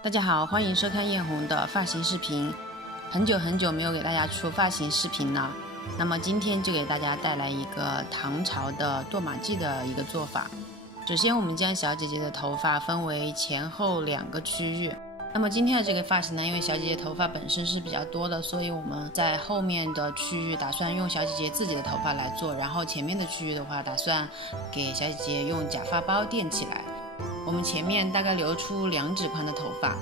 大家好，欢迎收看艳红的发型视频。很久没有给大家出发型视频了，那么今天就给大家带来一个唐朝的堕马髻的一个做法。首先我们将小姐姐的头发分为前后2个区域。那么今天的这个发型呢，因为小姐姐头发本身是比较多的，所以我们在后面的区域打算用小姐姐自己的头发来做，然后前面的区域的话打算给小姐姐用假发包垫起来。我们前面大概留出2指宽的头发，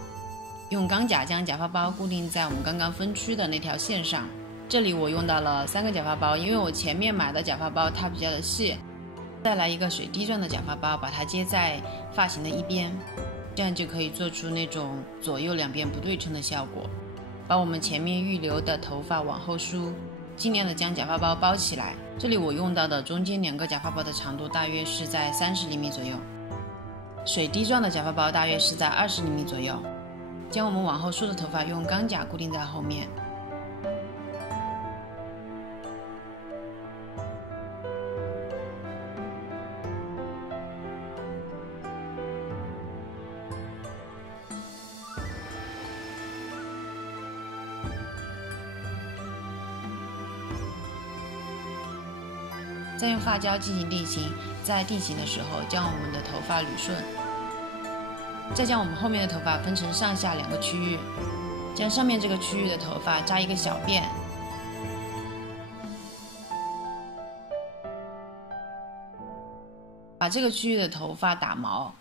用钢夹将假发包固定在我们刚刚分区的那条线上。这里我用到了3个假发包，因为我前面买的假发包它比较的细。再来一个水滴状的假发包，把它接在发型的一边，这样就可以做出那种左右两边不对称的效果。把我们前面预留的头发往后梳，尽量的将假发包包起来。这里我用到的中间2个假发包的长度大约是在30厘米左右，水滴状的假发包大约是在20厘米左右。将我们往后梳的头发用钢夹固定在后面。再用发胶进行定型，在定型的时候将我们的头发捋顺。再将我们后面的头发分成上下2个区域，将上面这个区域的头发扎一个小辫，把这个区域的头发打毛，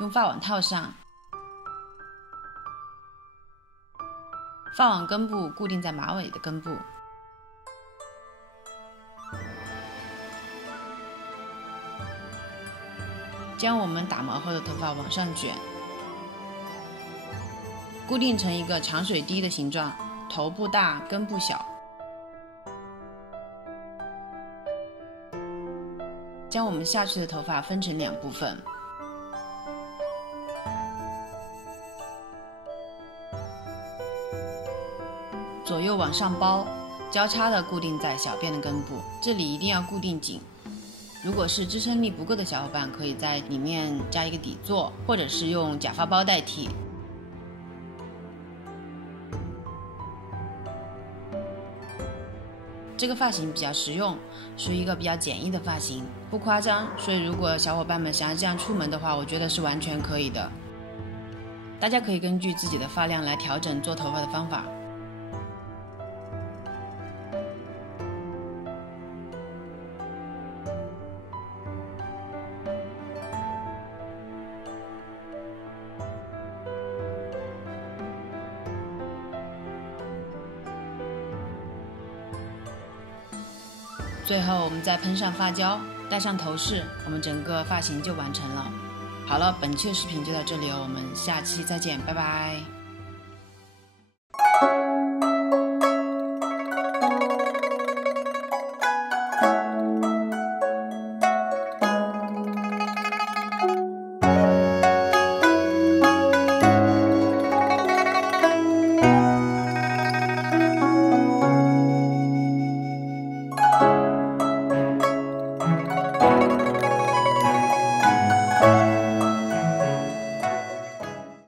用发网套上，发网根部固定在马尾的根部。将我们打毛后的头发往上卷，固定成一个长水滴的形状，头部大，根部小。将我们下去的头发分成2部分，左右往上包，交叉的固定在小辫的根部，这里一定要固定紧。如果是支撑力不够的小伙伴，可以在里面加一个底座，或者是用假发包代替。这个发型比较实用，属于一个比较简易的发型，不夸张，所以如果小伙伴们想要这样出门的话，我觉得是完全可以的。大家可以根据自己的发量来调整做头发的方法。最后我们再喷上发胶，戴上头饰，我们整个发型就完成了。好了，本期的视频就到这里了，我们下期再见，拜拜。